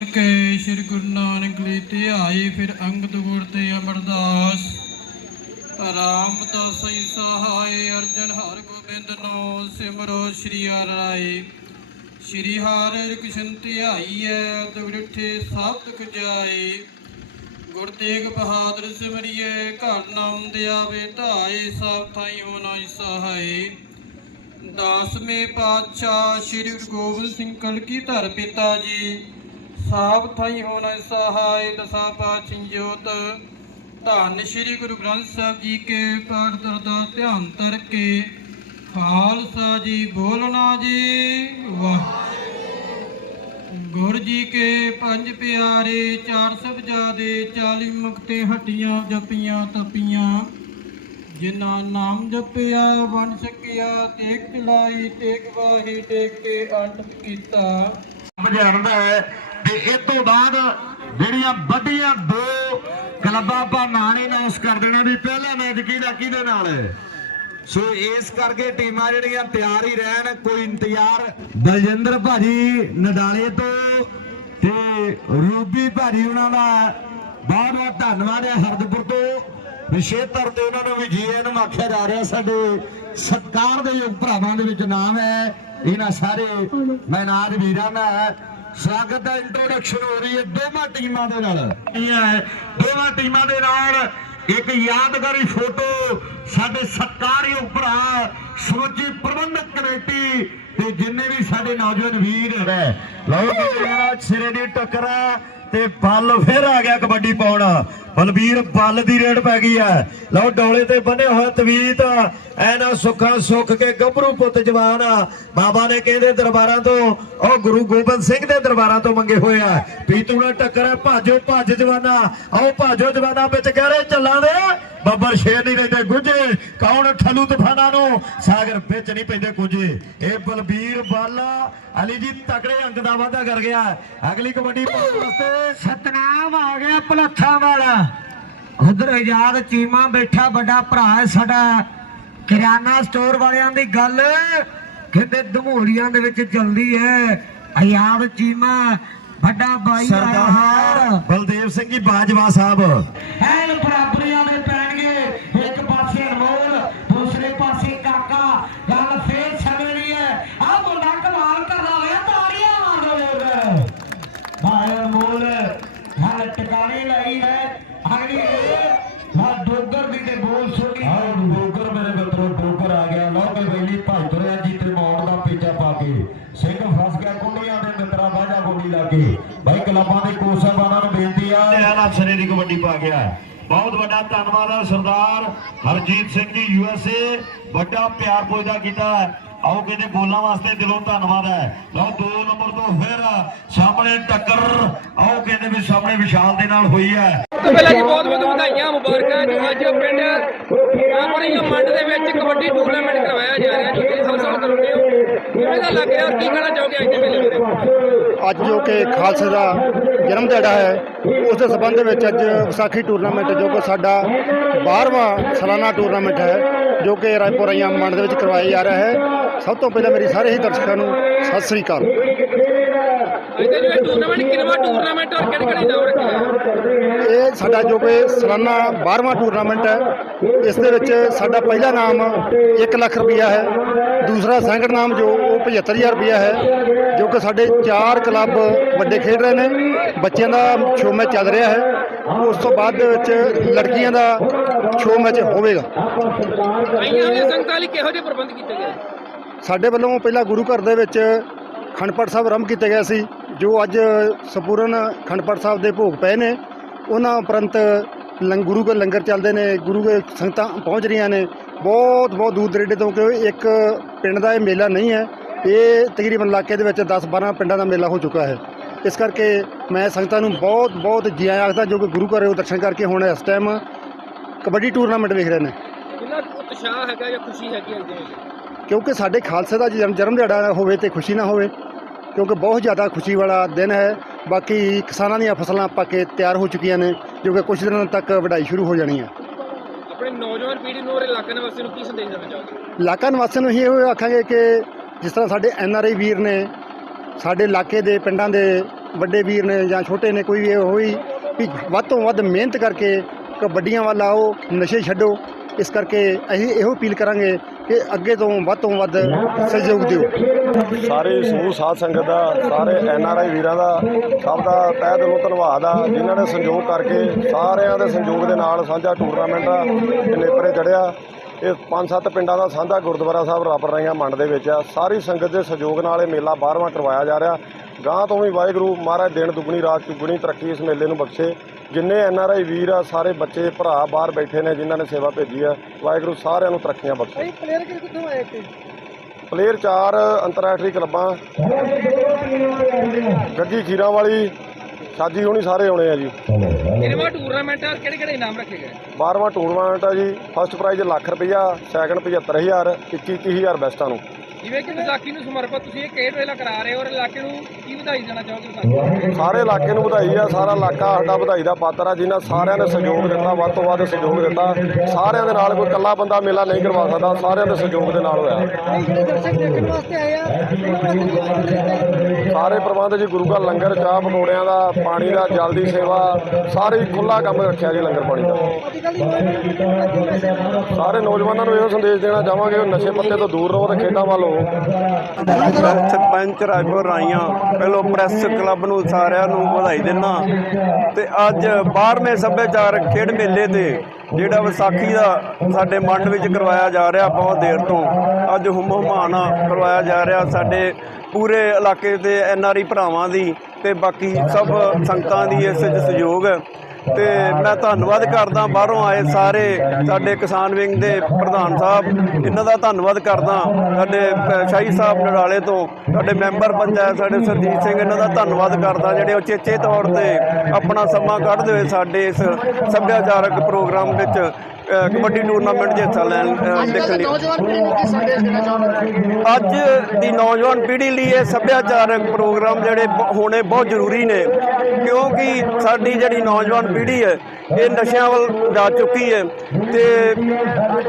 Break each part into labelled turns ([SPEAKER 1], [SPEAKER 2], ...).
[SPEAKER 1] ਕੇ ਸ੍ਰੀ ਗੁਰੂ ਨਾਨਕ ਲਈ ਧਿਆਏ ਫਿਰ ਅੰਗਦ ਗੁਰ ਤੇ ਅਮਰਦਾਸ। ਰਾਮਦਾਸ ਜੀ ਸਹਾਇ ਅਰਜਨ ਹਰ ਗੋਬਿੰਦ ਨੋ ਸਿਮਰੋ ਸ੍ਰੀ ਹਰਿ ਸ੍ਰੀ ਹਰਿ ਕ੍ਰਿਸ਼ਨ ਧਿਆਈਐ ਦੁਗਿਠੇ ਸਾਤਕ ਜਾਏ ਗੁਰ ਤੇਗ ਬਹਾਦਰ ਸਿਮਰਿਐ, ਘਰ ਨਾਮ ਦਿਆਵੇ ਧਾਏ, ਸਭ ਥਾਈ ਹੋਣਾ ਸਹਾਈ। ਦਸਵੇਂ ਪਾਤਸ਼ਾਹ ਸ੍ਰੀ ਗੁਰੂ ਗੋਬਿੰਦ ਸਿੰਘ ਕਲਕੀ ਧਰ ਪਿਤਾ ਜੀ। ਸਾਬ ਥਾਈ ਹੋਣਾ ਸਹਾਇ ਦਸਾਂ ਪਾਤਸ਼ਾਹ ਜੋਤ। ਧੰਨ ਸ੍ਰੀ ਗੁਰੂ ਗ੍ਰੰਥ ਸਾਹਿਬ ਜੀ ਕੇ ਪਾਠ ਦਰਦਾ ਧਿਆਨ ਧਰ ਕੇ ਖਾਲਸਾ ਜੀ ਬੋਲਣਾ ਜੀ, ਵਾਹ। ਗੁਰ ਜੀ ਕੇ ਪੰਜ ਪਿਆਰੇ, ਚਾਰ ਸਬਜਾਦੇ 40 ਮੁਕਤੇ ਹਟੀਆਂ ਜਪੀਆਂ ਤਪੀਆਂ। ਜਿਨ੍ਹਾਂ ਨਾਮ ਜਪਿਆ, ਵੰਡ ਸਕਿਆ, ਤੇਗ ਚਲਾਈ ਤੇਗ ਵਾਹੀ ਟੇਕ ਕੇ ਅੰਤ ਕੀਤਾ।
[SPEAKER 2] ਬੁਝਾਉਂਦਾ ਹੈ ਤੇ ਇਸ ਤੋਂ ਬਾਅਦ ਜਿਹੜੀਆਂ ਵੱਡੀਆਂ ਦੋ ਕਲੱਬਾਂ ਆਪਾਂ ਨਾਂ ਨਹੀਂ ਅਨਾਉਂਸ ਕਰ ਦੇਣਾ ਵੀ ਪਹਿਲਾ ਮੈਚ ਕਿਹਦਾ, ਕਿਹਦੇ ਨਾਲ? ਹੈ ਸੋ ਇਸ ਕਰਕੇ ਟੀਮਾਂ ਜਿਹੜੀਆਂ ਤਿਆਰ ਹੀ ਰਹਿਣ, ਕੋਈ ਇੰਤਜ਼ਾਰ ਬਲਜਿੰਦਰ ਭਾਜੀ ਨਡਾਲੇ ਤੋਂ ਤੇ ਰੂਬੀ ਭਾਜੀ ਉਹਨਾਂ ਦਾ ਬਹੁਤ ਬਹੁਤ ਧੰਨਵਾਦ ਹੈ ਹਰਦਪੁਰ ਤੋਂ। ਵਿਸ਼ੇਸ਼ ਤੌਰ ਤੇ ਉਹਨਾਂ ਨੂੰ ਵੀ ਜੀਏ ਨੂੰ ਆਖਿਆ ਜਾ ਰਿਹਾ, ਸਾਡੇ ਸਤਕਾਰ ਦੇ ਯੋਗ ਭਰਾਵਾਂ ਦੇ ਵਿੱਚ ਨਾਮ ਹੈ। ਇਹਨਾਂ ਸਾਰੇ ਮੈਨਾਜ ਵੀਰਾਂ ਦਾ ਸਵਾਗਤ ਦਾ ਇੰਟਰੋਡਕਸ਼ਨ ਹੋ ਰਹੀ ਹੈ ਦੋਵਾਂ ਟੀਮਾਂ ਦੇ ਨਾਲ। ਇਹ ਹੈ ਦੋਵਾਂ ਟੀਮਾਂ ਦੇ ਨਾਲ ਇੱਕ ਯਾਦਗਾਰੀ ਫੋਟੋ ਸਾਡੇ ਸਤਕਾਰਯੋਗ ਭਰਾ ਸਮੁੱਚੀ ਪ੍ਰਬੰਧਕ ਕਮੇਟੀ ਤੇ ਜਿੰਨੇ ਵੀ ਸਾਡੇ ਨੌਜਵਾਨ ਵੀਰ ਹੈ ਲਓ ਜੀ ਸਿਰੇ ਦੀ ਟੱਕਰਾ ਤੇ ਬੱਲ ਫਿਰ ਆ ਗਿਆ ਕਬੱਡੀ ਪਾਉਣਾ। ਬਲਬੀਰ ਬੱਲ ਦੀ ਰੇਡ ਪੈ ਗਈ ਹੈ। ਲਓ ਡੋਲੇ ਤੇ ਬੰਨੇ ਹੋਇਆ ਤਵੀਤ। ਐਨਾ ਸੁੱਖਾਂ ਸੁੱਖ ਕੇ ਗੱਭਰੂ ਪੁੱਤ ਜਵਾਨ ਬਾਬਾ ਨੇ ਕਹਿੰਦੇ ਦਰਬਾਰਾਂ ਤੋਂ, ਉਹ ਗੁਰੂ ਗੋਬਿੰਦ ਸਿੰਘ ਦੇ ਦਰਬਾਰਾਂ ਤੋਂ ਮੰਗੇ ਹੋਏ ਆ। ਪੀਤੂ ਨਾਲ ਟੱਕਰ ਹੈ ਭਾਜੋ ਭੱਜ ਜਵਾਨਾ। ਆਓ ਭਾਜੋ ਜਵਾਨਾ ਵਿੱਚ ਕਹਿ ਰਹੇ ਚੱਲਾਂ ਦੇ। ਬੱਬਰ ਸ਼ੇਰ ਨਹੀਂ ਰਹਿੰਦੇ ਗੁੱਜੇ ਕੌਣ ਠੱਲੂ ਤੂਫਾਨਾਂ ਨੂੰ? ਸਾਗਰ ਵਿੱਚ ਨਹੀਂ ਪੈਂਦੇ ਕੁਝੇ ਇਹ ਬਲਬੀਰ ਬਾਲਾ ਅਲੀ ਜੀ ਤਕੜੇ ਅੰਕ ਦਾ ਵਾਅਦਾ ਕਰ ਗਿਆ। ਅਗਲੀ ਕਬੱਡੀ ਪਾਉਣ ਵਾਸਤੇ
[SPEAKER 3] ਸਤਨਾਮ ਆ ਗਿਆ ਭਲੱਥਾਂ ਵਾਲਾ। ਉਧਰ ਆਜ਼ਾਦ ਚੀਮਾ ਬੈਠਾ ਵੱਡਾ ਭਰਾ ਹੈ ਸਾਡਾ। ਕਿਰਾਨਾ ਸਟੋਰ ਵਾਲਿਆਂ ਦੀ ਗੱਲ ਕਹਿੰਦੇ ਧਮੋਲੀਆਂ ਦੇ ਵਿੱਚ ਚੱਲਦੀ ਹੈ। ਆਜ਼ਾਦ ਚੀਮਾ ਵੱਡਾ ਬਾਈ
[SPEAKER 2] ਸਰਦਾਰ ਬਲਦੇਵ ਸਿੰਘ ਜੀ ਬਾਜਵਾ ਸਾਹਿਬ।
[SPEAKER 3] ਐਨ ਬਰਾਬਰੀਆਂ ਦੇ
[SPEAKER 2] ਬਾਜਾ ਗੋਡੀ ਲਾ ਕੇ ਬਾਈ ਕਲੱਬਾਂ ਦੇ ਕੋਚ ਸਾਹਿਬਾਨਾਂ ਨੂੰ ਬੇਨਤੀ ਆ। ਐਨ ਅਫਸਰੇ ਦੀ ਕਬੱਡੀ ਪਾ ਗਿਆ। ਬਹੁਤ ਵੱਡਾ ਧੰਨਵਾਦ ਹੈ ਸਰਦਾਰ Harjeet Singh ji U S A ਵੱਡਾ ਪਿਆਰ ਪੁੱਜਦਾ ਕੀਤਾ ਆਓ ਕਹਿੰਦੇ ਬੋਲਾਂ ਵਾਸਤੇ ਦਿਲੋਂ ਧੰਨਵਾਦ ਹੈ। ਲਓ ਦੋ ਨੰਬਰ ਤੋਂ ਫਿਰ ਸਾਹਮਣੇ ਟੱਕਰ। ਆਓ ਕਹਿੰਦੇ ਵੀ ਸਾਹਮਣੇ ਵਿਸ਼ਾਲ ਦੇ ਨਾਲ ਹੋਈ ਹੈ।
[SPEAKER 4] ਪਹਿਲਾਂ ਜੀ ਬਹੁਤ ਬਹੁਤ ਵਧਾਈਆਂ ਮੁਬਾਰਕਾਂ ਜੋ ਅੱਜ ਪਿੰਡ ਆਪਣੀ ਮੰਡ ਦੇ ਵਿੱਚ ਕਬੱਡੀ ਟੂਰਨਾਮੈਂਟ ਕਰਵਾਇਆ ਜਾ ਰਿਹਾ ਜੀ ਤੁਸੀਂ ਹਰ ਸਾਲ ਕਰਾਉਂਦੇ ਹੋ। ਕਿਵੇਂ ਦਾ ਲੱਗ ਰਿਹਾ? ਕੀ ਕਹਿਣਾ ਚਾਹੋਗੇ ਅੱਜ ਦੇ ਮੇਲੇ ਬਾਰੇ?
[SPEAKER 5] ਅੱਜ ਜੋ ਕਿ ਖਾਲਸੇ ਦਾ ਜਨਮ ਦਿਹਾੜਾ ਹੈ ਉਸ ਦੇ ਸਬੰਧ ਵਿੱਚ ਅੱਜ ਵਿਸਾਖੀ ਟੂਰਨਾਮੈਂਟ ਜੋ ਕਿ ਸਾਡਾ 12ਵਾਂ ਸਾਲਾਨਾ ਟੂਰਨਾਮੈਂਟ ਹੈ ਜੋ ਕਿ ਰਾਏਪੁਰ ਆਈਆਂ ਮੰਡ ਦੇ ਵਿੱਚ ਕਰਵਾਇਆ ਜਾ ਰਿਹਾ ਹੈ। ਸਭ ਤੋਂ ਪਹਿਲਾਂ ਮੇਰੀ ਸਾਰੇ ਹੀ ਦਰਸ਼ਕਾਂ ਨੂੰ ਸਤਿ ਸ੍ਰੀ ਅਕਾਲ।
[SPEAKER 4] ਅੱਜ ਦੇ ਜੋ ਟੂਰਨਾਮੈਂਟ ਕਿੰਨਵਾਂ ਟੂਰਨਾਮੈਂਟ ਔਰ ਕਿਹੜੇ ਕਿਹੜੇ ਨਾਮ ਰੱਖੇ ਆ
[SPEAKER 5] ਇਹ ਸਾਡਾ ਜੋ ਕਿ ਸਾਲਾਨਾ 12ਵਾਂ ਟੂਰਨਾਮੈਂਟ ਹੈ ਇਸ ਦੇ ਵਿੱਚ ਸਾਡਾ ਪਹਿਲਾ ਨਾਮ 1 ਲੱਖ ਰੁਪਇਆ ਹੈ ਦੂਸਰਾ ਸੈਕੰਡ ਨਾਮ ਜੋ ਉਹ 75000 ਰੁਪਇਆ ਹੈ ਜੋ ਕਿ ਸਾਡੇ ਚਾਰ ਕਲੱਬ ਵੱਡੇ ਖੇਡ ਰਹੇ ਨੇ ਬੱਚਿਆਂ ਦਾ ਸ਼ੋਅ ਮੈਚ ਚੱਲ ਰਿਹਾ ਹੈ ਉਸ ਤੋਂ ਬਾਅਦ ਦੇ ਵਿੱਚ ਲੜਕੀਆਂ ਦਾ ਸ਼ੋਅ ਮੈਚ ਹੋਵੇਗਾ।
[SPEAKER 4] ਆਈਆਂ ਦੇ ਸੰਗਤਾਂ ਲਈ ਕਿਹੋ ਜਿਹੇ ਪ੍ਰਬੰਧ ਕੀਤੇ ਗਏ?
[SPEAKER 5] ਸਾਡੇ ਵੱਲੋਂ ਪਹਿਲਾਂ ਗੁਰੂ ਘਰ ਦੇ ਵਿੱਚ ਖੰਡਪੜ ਸਾਹਿਬ ਆਰੰਭ ਕੀਤੇ ਗਏ ਸੀ ਜੋ ਅੱਜ ਸੰਪੂਰਨ ਖੰਡਪੜ ਸਾਹਿਬ ਦੇ ਭੋਗ ਪਏ ਨੇ। ਉਹਨਾਂ ਉਪਰੰਤ ਗੁਰੂ ਕੇ ਲੰਗਰ ਚੱਲਦੇ ਨੇ ਗੁਰੂ ਕੇ ਸੰਗਤਾਂ ਪਹੁੰਚ ਰਹੀਆਂ ਨੇ। ਬਹੁਤ ਬਹੁਤ ਦੂਰ ਦਰੇਡੇ ਤੋਂ ਕਿ ਇੱਕ ਪਿੰਡ ਦਾ ਇਹ ਮੇਲਾ ਨਹੀਂ ਹੈ। ਇਹ ਤਕਰੀਬਨ ਇਲਾਕੇ ਦੇ ਵਿੱਚ 10-12 ਪਿੰਡਾਂ ਦਾ ਮੇਲਾ ਹੋ ਚੁੱਕਾ ਹੈ। ਇਸ ਕਰਕੇ ਮੈਂ ਸੰਗਤਾਂ ਨੂੰ ਬਹੁਤ ਬਹੁਤ ਜੀ ਆਇਆਂ ਆਖਦਾ ਜੋ ਕਿ ਗੁਰੂ ਘਰ ਉਹ ਦਰਸ਼ਨ ਕਰਕੇ ਹੁਣ ਇਸ ਟਾਈਮ ਕਬੱਡੀ ਟੂਰਨਾਮੈਂਟ ਵੇਖ ਰਹੇ ਨੇ।
[SPEAKER 4] ਕਿੰਨਾ ਉਤਸ਼ਾਹ ਹੈਗਾ ਜਾਂ ਖੁਸ਼ੀ ਹੈਗੀ ਅੱਜ
[SPEAKER 5] ਕਿਉਂਕਿ ਸਾਡੇ ਖਾਲਸੇ ਦਾ ਜਨਮ ਜਨਮ ਦਿਹਾੜਾ ਹੋਵੇ ਤੇ ਖੁਸ਼ੀ ਨਾ ਹੋਵੇ ਕਿਉਂਕਿ ਬਹੁਤ ਜ਼ਿਆਦਾ ਖੁਸ਼ੀ ਵਾਲਾ ਦਿਨ ਹੈ। ਬਾਕੀ ਕਿਸਾਨਾਂ ਦੀਆਂ ਫਸਲਾਂ ਪੱਕ ਕੇ ਤਿਆਰ ਹੋ ਚੁੱਕੀਆਂ ਨੇ ਜੋ ਕਿ ਕੁਝ ਦਿਨਾਂ ਤੱਕ ਵਢਾਈ ਸ਼ੁਰੂ ਹੋ ਜਾਣੀ ਹੈ
[SPEAKER 4] ਆਪਣੇ ਨੌਜਵਾਨ ਪੀੜ੍ਹੀ ਨੂੰ ਔਰ ਇਲਾਕੇ ਨਿਵਾਸੀਆਂ ਨੂੰ ਕੀ ਸੰਦੇਸ਼ ਦੇਣਾ ਚਾਹੋਗੇ?
[SPEAKER 5] ਇਲਾਕਾ ਨਿਵਾਸੀਆਂ ਨੂੰ ਇਹ ਆਖਾਂਗੇ ਕਿ ਜਿਸ ਤਰ੍ਹਾਂ ਸਾਡੇ ਐਨ ਆਰ ਆਈ ਵੀਰ ਨੇ ਸਾਡੇ ਇਲਾਕੇ ਦੇ ਪਿੰਡਾਂ ਦੇ ਵੱਡੇ ਵੀਰ ਨੇ ਜਾਂ ਛੋਟੇ ਨੇ ਕੋਈ ਵੀ ਹੋਈ ਵੀ ਵੱਧ ਤੋਂ ਵੱਧ ਮਿਹਨਤ ਕਰਕੇ ਕਬੱਡੀਆਂ ਵੱਲ ਆਓ ਨਸ਼ੇ ਛੱਡੋ ਇਸ ਕਰਕੇ ਅਸੀਂ ਇਹੋ ਅਪੀਲ ਕਰਾਂਗੇ ਕਿ ਅੱਗੇ ਤੋਂ ਵੱਧ ਤੋਂ ਵੱਧ ਸਹਿਯੋਗ ਦਿਓ।
[SPEAKER 6] ਸਾਰੇ ਸਮੂਹ, ਸਾਧ ਸੰਗਤ ਦਾ, ਸਾਰੇ ਐਨ ਆਰ ਆਈ ਵੀਰਾਂ ਦਾ, ਸਭ ਦਾ ਤਹਿ ਦਿਲੋਂ ਧੰਨਵਾਦ ਆ, ਜਿਨ੍ਹਾਂ ਨੇ ਸੰਯੋਗ ਕਰਕੇ ਸਾਰਿਆਂ ਦੇ ਸੰਯੋਗ ਦੇ ਨਾਲ ਸਾਂਝਾ ਟੂਰਨਾਮੈਂਟ ਆ ਨੇਪਰੇ ਚੜਿਆ ਇਹ ਪੰਜ ਸੱਤ ਪਿੰਡਾਂ ਦਾ ਸਾਂਝਾ ਗੁਰਦੁਆਰਾ ਸਾਹਿਬ ਰੱਬ ਰਾਈਆਂ ਮੰਡ ਦੇ ਵਿੱਚ ਆ। ਸਾਰੀ ਸੰਗਤ ਦੇ ਸਹਿਯੋਗ ਨਾਲ ਇਹ ਮੇਲਾ 12ਵਾਂ ਕਰਵਾਇਆ ਜਾ ਰਿਹਾ। ਗਾਂ ਤੋਂ ਵੀ ਵਾਹਿਗੁਰੂ ਮਹਾਰਾਜ ਦਿਨ ਦੁਗਣੀ, ਰਾਤ ਚੁਗਣੀ ਤਰੱਕੀ ਇਸ ਮੇਲੇ ਨੂੰ ਬਖਸ਼ੇ। ਜਿੰਨੇ ਐਨ ਆਰ ਆਈ ਵੀਰ ਆ ਸਾਰੇ ਬੱਚੇ ਭਰਾ ਬਾਹਰ ਬੈਠੇ ਨੇ ਜਿਨ੍ਹਾਂ ਨੇ ਸੇਵਾ ਭੇਜੀ ਆ ਵਾਹਿਗੁਰੂ ਸਾਰਿਆਂ ਨੂੰ ਤਰੱਕੀਆਂ ਬਖਸ਼ੇ।
[SPEAKER 5] ਪਲੇਅਰ ਕਿੱਥੋਂ ਆਏ ਇੱਥੇ?
[SPEAKER 6] ਪਲੇਅਰ ਚਾਰ ਅੰਤਰਰਾਸ਼ਟਰੀ ਕਲੱਬਾਂ। ਗੱਗੀ ਖੀਰਾਂ ਵਾਲੀ ਸਾਜੀ ਹੋਣੀ ਸਾਰੇ ਆਉਣੇ ਆ ਜੀ।
[SPEAKER 4] ਇਹਨਵਾ ਟੂਰਨਾਮੈਂਟ ਕਿਹੜੇ ਕਿਹੜੇ ਇਨਾਮ ਰੱਖੇ ਗਏ?
[SPEAKER 6] 12ਵਾਂ ਟੂਰਨਾਮੈਂਟ ਆ ਜੀ ਫਸਟ ਪ੍ਰਾਈਜ਼ ਲੱਖ ਰੁਪਈਆ ਸੈਕੰਡ 75000 21 30000 ਬੈਸਟਾਂ ਨੂੰ।
[SPEAKER 4] ਜਿਵੇਂ ਕਿ ਵਿਸਾਖੀ ਨੂੰ ਸਮਰਪਿਤ ਤੁਸੀਂ ਇਹ ਖੇਡ ਮੇਲਾ ਕਰਾ ਰਹੇ ਹੋ ਔਰ ਇਲਾਕੇ ਨੂੰ ਕੀ ਵਧਾਈ ਦੇਣਾ ਚਾਹੋਗੇ ਵਿਸਾਖੀ
[SPEAKER 6] ਸਾਰੇ ਇਲਾਕੇ ਨੂੰ ਵਧਾਈ ਆ ਸਾਰਾ ਇਲਾਕਾ ਸਾਡਾ ਵਧਾਈ ਦਾ ਪਾਤਰ ਆ ਜਿਨ੍ਹਾਂ ਸਾਰਿਆਂ ਨੇ ਸਹਿਯੋਗ ਦਿੱਤਾ ਵੱਧ ਤੋਂ ਵੱਧ ਸਹਿਯੋਗ ਦਿੱਤਾ। ਸਾਰਿਆਂ ਦੇ ਨਾਲ ਕੋਈ ਇਕੱਲਾ ਬੰਦਾ ਮੇਲਾ ਨਹੀਂ ਕਰਵਾ ਸਕਦਾ ਸਾਰਿਆਂ ਦੇ ਸਹਿਯੋਗ ਦੇ ਨਾਲ ਹੋਇਆ।
[SPEAKER 5] ਜਿਹੜੇ ਦਰਸ਼ਕ ਦੇਖਣ ਵਾਸਤੇ ਆਏ ਆ
[SPEAKER 6] ਸਾਰੇ ਪ੍ਰਬੰਧ ਜੀ, ਗੁਰੂ ਘਰ ਲੰਗਰ, ਚਾਹ ਪਕੌੜਿਆਂ ਦਾ, ਪਾਣੀ ਦਾ, ਜਲ ਦੀ ਸੇਵਾ, ਸਾਰੇ ਖੁੱਲਾ ਕੰਮ ਰੱਖਿਆ ਜੀ ਲੰਗਰ ਪਾਣੀ ਦਾ। ਸਾਰੇ ਨੌਜਵਾਨਾਂ ਨੂੰ ਇਹੋ ਸੰਦੇਸ਼ ਦੇਣਾ ਚਾਹਾਂਗੇ ਕਿ ਨਸ਼ੇ ਪੱਤੇ ਤੋਂ ਦੂਰ ਰਹੋ ਤੇ ਖੇਡਾਂ ਵੱਲ ਹੋ।
[SPEAKER 7] ਸਰਪੰਚ ਰਾਜਪੁਰ ਰਾਈਆਂ, ਪਹਿਲੋ ਪ੍ਰੈਸ ਕਲੱਬ ਨੂੰ ਸਾਰਿਆਂ ਨੂੰ ਵਧਾਈ ਦਿੰਦਾ। ਤੇ ਅੱਜ 12ਵੇਂ ਸੱਭਿਆਚਾਰਕ ਖੇਡ ਮੇਲੇ ਤੇ ਜਿਹੜਾ ਵਿਸਾਖੀ ਦਾ ਸਾਡੇ ਮੰਡ ਵਿੱਚ ਕਰਵਾਇਆ ਜਾ ਰਿਹਾ ਬਹੁਤ ਦੇਰ ਤੋਂ, ਅੱਜ ਹੁਮ ਹੁਮਾਨਾ ਕਰਵਾਇਆ ਜਾ ਰਿਹਾ ਸਾਡੇ ਪੂਰੇ ਇਲਾਕੇ ਦੇ ਐਨ ਆਰ ਆਈ ਭਰਾਵਾਂ ਦੀ ਤੇ ਬਾਕੀ ਸਭ ਸੰਗਤਾਂ ਦੀ ਇਸ ਵਿੱਚ ਸਹਿਯੋਗ ਹੈ। ਤੇ ਮੈਂ ਧੰਨਵਾਦ ਕਰਦਾ, ਬਾਹਰੋਂ ਆਏ ਸਾਰੇ ਸਾਡੇ ਕਿਸਾਨ ਵਿੰਗ ਦੇ ਪ੍ਰਧਾਨ ਸਾਹਿਬ, ਇਹਨਾਂ ਦਾ ਧੰਨਵਾਦ ਕਰਦਾ। ਸਾਡੇ ਸ਼ਾਹੀ ਸਾਹਿਬ ਨੜਾਲੇ ਤੋਂ ਸਾਡੇ ਮੈਂਬਰ ਪੰਚਾਇਤ, ਸਾਡੇ ਸਰਜੀਤ ਸਿੰਘ, ਇਹਨਾਂ ਦਾ ਧੰਨਵਾਦ ਕਰਦਾ, ਜਿਹੜੇ ਉਚੇਚੇ ਤੌਰ ਤੇ ਆਪਣਾ ਸਮਾਂ ਕੱਢਦੇ ਹੋਏ ਸਾਡੇ ਇਸ ਸੱਭਿਆਚਾਰਕ ਪ੍ਰੋਗਰਾਮ ਵਿੱਚ ਕਬੱਡੀ ਟੂਰਨਾਮੈਂਟ 'ਚ ਹਿੱਸਾ ਲੈਣ ਦੇਖਣ ਲਈ। ਅੱਜ ਦੀ ਨੌਜਵਾਨ ਪੀੜ੍ਹੀ ਲਈ ਇਹ ਸੱਭਿਆਚਾਰਕ ਪ੍ਰੋਗਰਾਮ ਜਿਹੜੇ ਹੋਣੇ ਬਹੁਤ ਜ਼ਰੂਰੀ ਨੇ। ਕਿਉਂਕਿ ਸਾਡੀ ਜਿਹੜੀ ਨੌਜਵਾਨ ਪੀੜ੍ਹੀ ਹੈ ਇਹ ਨਸ਼ਿਆਂ ਵੱਲ ਜਾ ਚੁੱਕੀ ਹੈ ਤੇ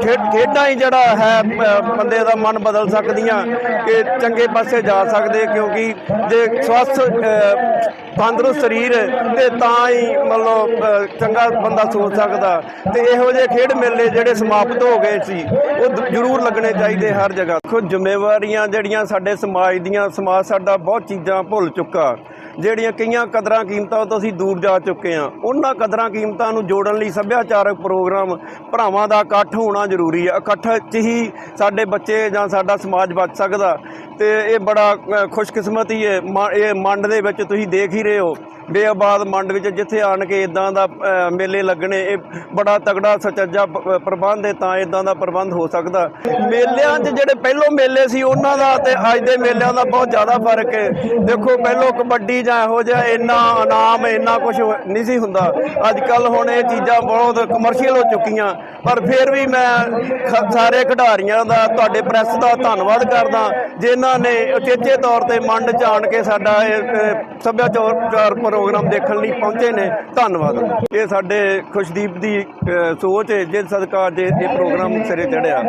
[SPEAKER 7] ਖੇਡ ਖੇਡਾਂ ਹੀ ਜਿਹੜਾ ਹੈ ਬੰਦੇ ਦਾ ਮਨ ਬਦਲ ਸਕਦੀਆਂ ਕਿ ਚੰਗੇ ਪਾਸੇ ਜਾ ਸਕਦੇ, ਕਿਉਂਕਿ ਜੇ ਸਵਸਥ ਤੰਦਰੁਸਤ ਸਰੀਰ ਹੈ ਤੇ ਤਾਂ ਹੀ ਮਤਲਬ ਚੰਗਾ ਬੰਦਾ ਸੋਚ ਸਕਦਾ। ਤੇ ਇਹੋ ਜਿਹੇ ਖੇਡ ਮੇਲੇ ਜਿਹੜੇ ਸਮਾਪਤ ਹੋ ਗਏ ਸੀ, ਉਹ ਜ਼ਰੂਰ ਲੱਗਣੇ ਚਾਹੀਦੇ ਹਰ ਜਗ੍ਹਾ। ਦੇਖੋ, ਜ਼ਿੰਮੇਵਾਰੀਆਂ ਜਿਹੜੀਆਂ ਸਾਡੇ ਸਮਾਜ ਦੀਆਂ, ਸਮਾਜ ਸਾਡਾ ਬਹੁਤ ਚੀਜ਼ਾਂ ਭੁੱਲ ਚੁੱਕਾ। ਜਿਹੜੀਆਂ ਕਈਆਂ ਕਦਰਾਂ ਕੀਮਤਾਂ ਤੋਂ ਅਸੀਂ ਦੂਰ ਜਾ ਚੁੱਕੇ ਹਾਂ, ਉਹਨਾਂ ਕਦਰਾਂ ਕੀਮਤਾਂ ਨੂੰ ਜੋੜਨ ਲਈ ਸੱਭਿਆਚਾਰਕ ਪ੍ਰੋਗਰਾਮ ਭਰਾਵਾਂ ਦਾ ਇਕੱਠ ਹੋਣਾ ਜ਼ਰੂਰੀ ਹੈ। ਇਕੱਠ 'ਚ ਹੀ ਸਾਡੇ ਬੱਚੇ ਜਾਂ ਸਾਡਾ ਸਮਾਜ ਬਚ ਸਕਦਾ ਤੇ ਇਹ ਬੜਾ ਖੁਸ਼ਕਿਸਮਤੀ ਹੈ। ਮ- ਇਹ ਮੰਡ ਦੇ ਵਿੱਚ ਤੁਸੀਂ ਦੇਖ ਹੀ ਰਹੇ ਹੋ। ਬੇਆਬਾਦ ਮੰਡ ਵਿੱਚ ਜਿੱਥੇ ਆਣ ਕੇ ਇਦਾਂ ਦਾ ਮੇਲੇ ਲੱਗਣੇ, ਇਹ ਬੜਾ ਤਗੜਾ ਸੁਚੱਜਾ ਪ੍ਰਬੰਧ ਹੈ ਤਾਂ ਇਦਾਂ ਦਾ ਪ੍ਰਬੰਧ ਹੋ ਸਕਦਾ। ਮੇਲਿਆਂ 'ਚ ਜਿਹੜੇ ਪਹਿਲੋਂ ਮੇਲੇ ਸੀ, ਉਹਨਾਂ ਦਾ ਤੇ ਅੱਜ ਦੇ ਮੇਲਿਆਂ ਦਾ ਬਹੁਤ ਜ਼ਿਆਦਾ ਫ਼ਰਕ ਹੈ। ਦੇਖੋ, ਪਹਿਲੋਂ ਕਬੱਡੀ ਜਾਂ ਇਹੋ ਜਿਹਾ ਇੰਨਾ ਇਨਾਮ ਇੰਨਾ ਕੁਝ ਨਹੀਂ ਸੀ ਹੁੰਦਾ। ਅੱਜ ਕੱਲ ਹੁਣ ਇਹ ਚੀਜ਼ਾਂ ਬਹੁਤ ਕਮਰਸ਼ੀਅਲ ਹੋ ਚੁੱਕੀਆਂ। ਪਰ ਫਿਰ ਵੀ ਮੈਂ ਖ- ਸਾਰੇ ਖਿਡਾਰੀਆਂ ਦਾ, ਤੁਹਾਡੇ ਪ੍ਰੈਸ ਦਾ ਧੰਨਵਾਦ ਕਰਦਾ। ਜਿਨ੍ਹਾਂ ਨੇ ਉਚੇਚੇ ਤੌਰ ਤੇ ਮੰਡ ਚ ਆਣ ਕੇ ਸਾਡਾ ਇਹ ਇਹ ਸੱਭਿਆਚਾਰ ਪ੍ਰੋਗਰਾਮ ਦੇਖਣ ਲਈ ਪਹੁੰਚੇ ਨੇ, ਧੰਨਵਾਦ। ਇਹ ਸਾਡੇ ਖੁਸ਼ਦੀਪ ਦੀ ਸੋਚ ਹੈ, ਜਿਸ ਸਦਕਾ ਅੱਜ ਇਹ ਇਹ ਪ੍ਰੋਗਰਾਮ ਸਿਰੇ ਚੜਿਆ